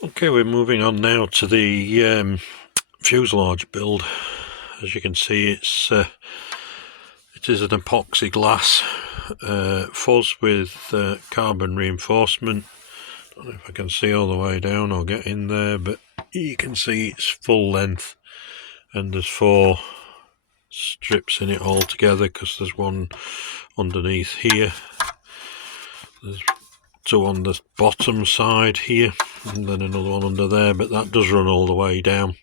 Okay, we're moving on now to the fuselage build. As you can see, it is an epoxy glass fuzz with carbon reinforcement. I don't know if I can see all the way down or get in there, but you can see it's full length, and there's 4 strips in it all together, because there's one underneath here, there's 2 on the bottom side here, and then another one under there, but that does run all the way down.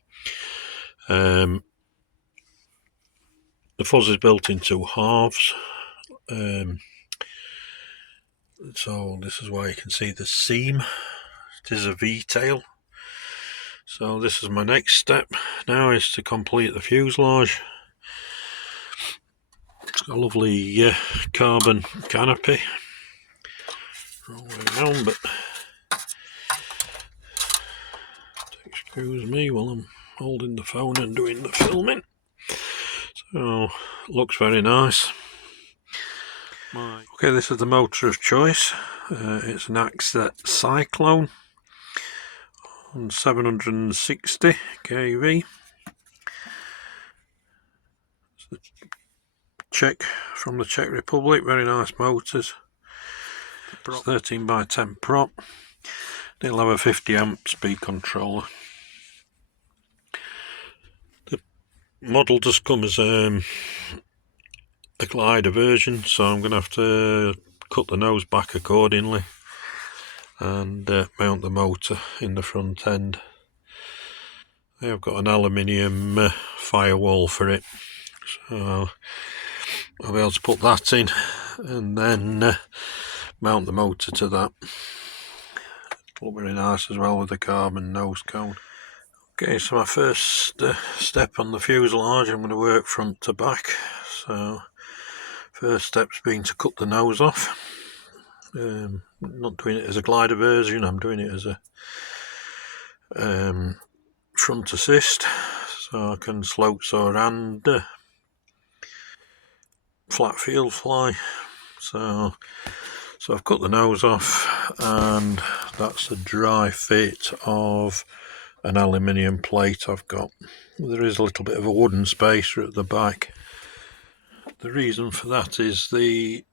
The fuzz is built in 2 halves, so this is why you can see the seam. It is a V-tail. So this is my next step now, is to complete the fuselage. It's got a lovely carbon canopy all the way around, but excuse me while I'm holding the phone and doing the filming. So looks very nice. Okay, this is the motor of choice. It's an Axet Cyclone on 760 kV. It's Czech, from the Czech Republic. Very nice motors. It's 13 by 10 prop. They'll have a 50 amp speed controller. The model does come as a glider version, so I'm going to have to cut the nose back accordingly and mount the motor in the front end. I've got an aluminium firewall for it, so I'll be able to put that in and then mount the motor to that. It'll look very nice as well with the carbon nose cone. Okay, so my first step on the fuselage, I'm going to work front to back. So first step's been to cut the nose off. Not doing it as a glider version, I'm doing it as a front assist, so I can slope saw and flat field fly. So I've cut the nose off, and that's a dry fit of an aluminium plate I've got. There is a little bit of a wooden spacer at the back. The reason for that is the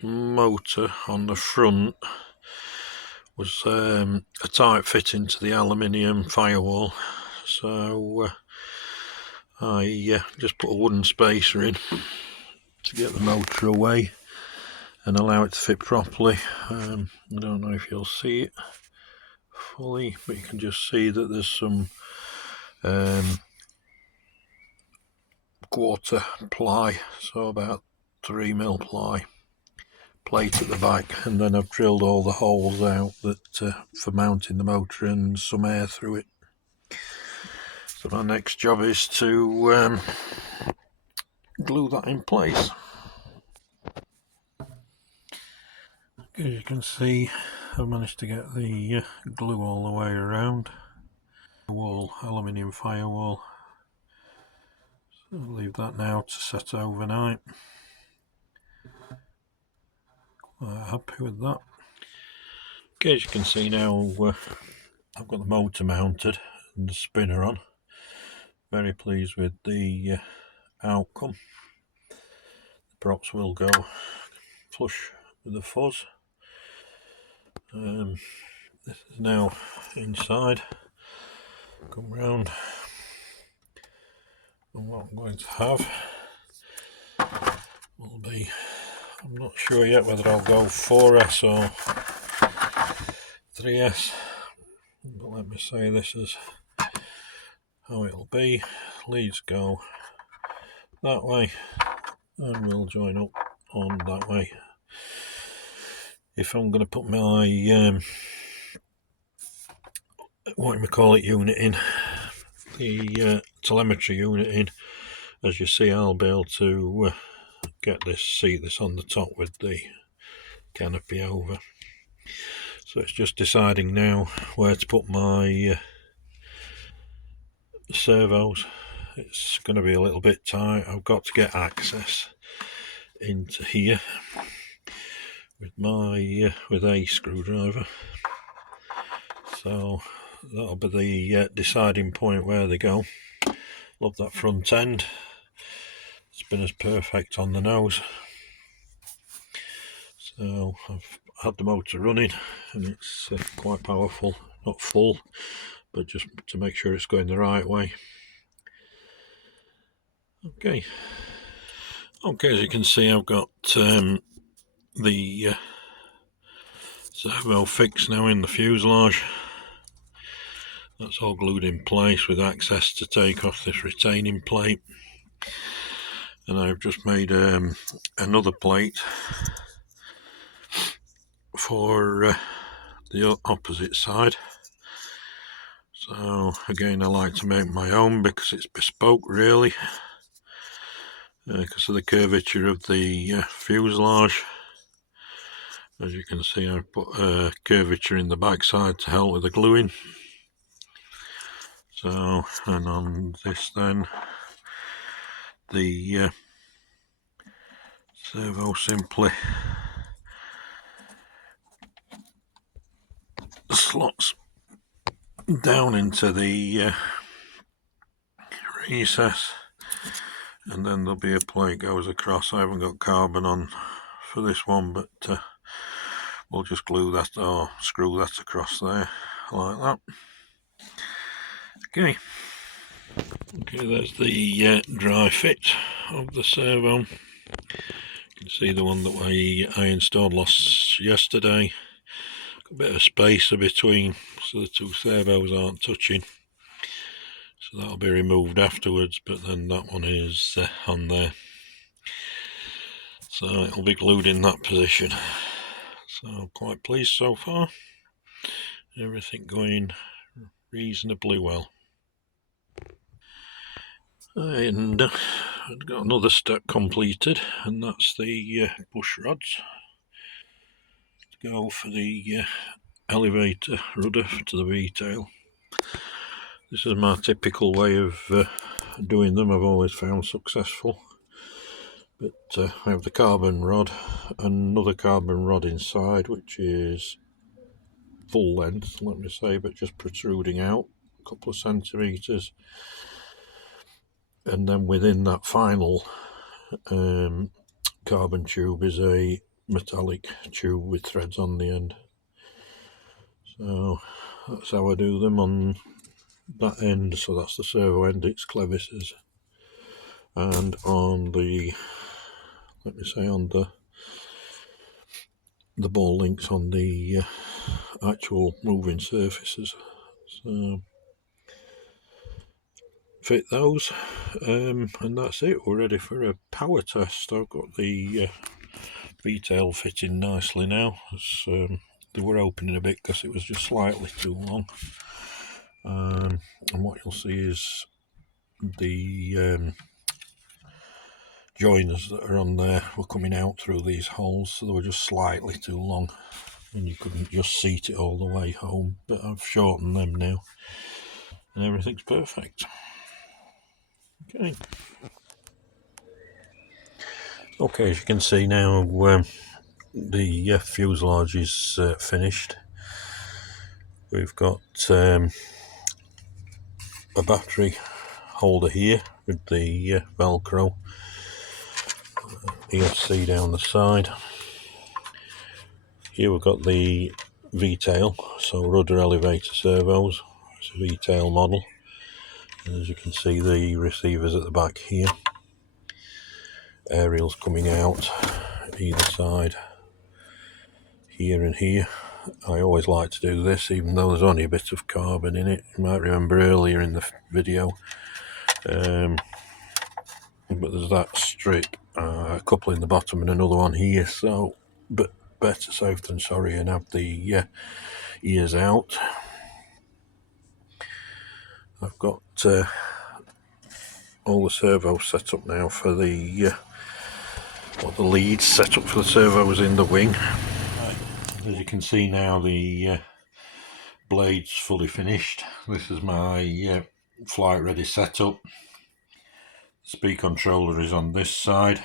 motor on the front was a tight fit into the aluminium firewall, so I just put a wooden spacer in to get the motor away and allow it to fit properly. I don't know if you'll see it fully, but you can just see that there's some quarter ply, so about 3mm ply plate at the back, and then I've drilled all the holes out that for mounting the motor and some air through it. So my next job is to glue that in place. As you can see, I've managed to get the glue all the way around the wall, aluminium firewall. So I'll leave that now to set overnight. Quite happy with that. Okay, as you can see now, I've got the motor mounted and the spinner on. Very pleased with the outcome. The props will go flush with the fuzz. This is now inside. Come round, and what I'm going to have will be, I'm not sure yet whether I'll go 4S or 3S, but let me say this is how it'll be. Leads go that way and we'll join up on that way. If I'm going to put my what do we call it unit in, the telemetry unit in, as you see, I'll be able to seat this on the top with the canopy over. So it's just deciding now where to put my servos. It's going to be a little bit tight. I've got to get access into here with my with a screwdriver. So that'll be the deciding point where they go. Love that front end. Spinner's perfect on the nose. So I've had the motor running and it's quite powerful, not full, but just to make sure it's going the right way. Okay, as you can see, I've got the servo fixed now in the fuselage. That's all glued in place with access to take off this retaining plate. And I've just made another plate for the opposite side. So again, I like to make my own because it's bespoke, really, because of the curvature of the fuselage. As you can see, I've put a curvature in the backside to help with the gluing. So, and on this then, the servo simply slots down into the recess, and then there'll be a plate goes across. I haven't got carbon on for this one, but we'll just glue that or screw that across there like that. Okay, there's the dry fit of the servo. You can see the one that I installed yesterday. Got a bit of spacer between so the two servos aren't touching. So that'll be removed afterwards, but then that one is on there. So it'll be glued in that position. So I'm quite pleased so far. Everything going reasonably well. And I've got another step completed, and that's the bush rods to go for the elevator rudder to the V-tail. This is my typical way of doing them. I've always found successful. But I have the carbon rod, another carbon rod inside, which is full length, let me say, but just protruding out a couple of centimetres. And then within that final carbon tube is a metallic tube with threads on the end. So that's how I do them on that end. So that's the servo end, it's clevises. And on the, let me say, on the ball links on the actual moving surfaces. So fit those, and that's it. We're ready for a power test. I've got the V-tail fitting nicely now. They were opening a bit because it was just slightly too long. And what you'll see is the joiners that are on there were coming out through these holes, so they were just slightly too long and you couldn't just seat it all the way home, but I've shortened them now and everything's perfect. Okay, as you can see now, the fuselage is finished. We've got a battery holder here with the Velcro, ESC down the side. Here we've got the V-tail, so rudder elevator servos. It's a V-tail model. And as you can see, the receivers at the back here. Aerials coming out either side, here and here. I always like to do this, even though there's only a bit of carbon in it. You might remember earlier in the video, but there's that strip, a couple in the bottom and another one here. So, but better safe than sorry and have the ears out. I've got all the servos set up now for the leads set up for the servos in the wing. As you can see now, the blade's fully finished. This is my flight ready setup. Speed controller is on this side,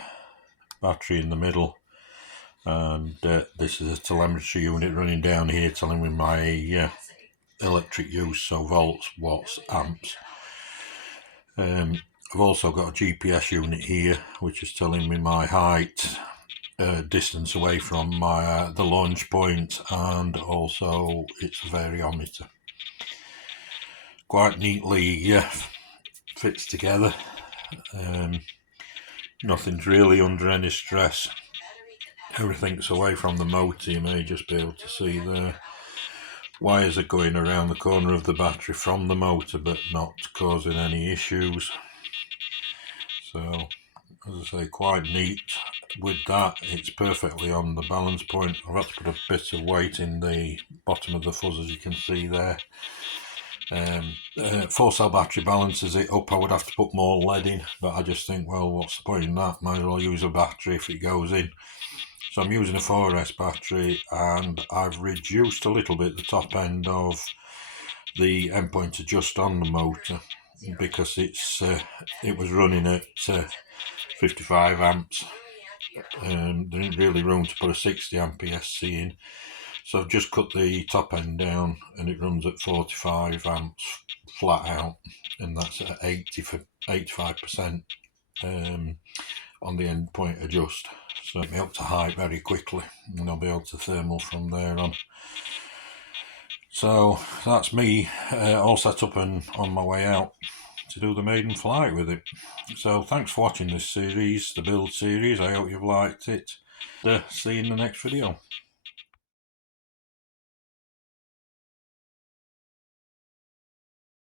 battery in the middle, and this is a telemetry unit running down here telling me my electric use, so volts, watts, amps. I've also got a GPS unit here, which is telling me my height, distance away from my the launch point, and also its variometer. Quite neatly fits together. Nothing's really under any stress. Everything's away from the motor. You may just be able to see the wires are going around the corner of the battery from the motor, but not causing any issues. So, as I say, quite neat. With that, it's perfectly on the balance point. I've had to put a bit of weight in the bottom of the fuzz, as you can see there. 4-cell battery balances it up. I would have to put more lead in, but I just think, well, what's the point in that? Might as well use a battery if it goes in. So I'm using a 4S battery, and I've reduced a little bit the top end of the endpoint adjust on the motor, because it was running at 55 amps. There isn't really room to put a 60 amp ESC in, so I've just cut the top end down, and it runs at 45 amps flat out, and that's at 85% on the endpoint adjust. So it'll be up to height very quickly, and I'll be able to thermal from there on. So that's me all set up and on my way out to do the maiden flight with it. So thanks for watching this series, the build series. I hope you've liked it. See you in the next video.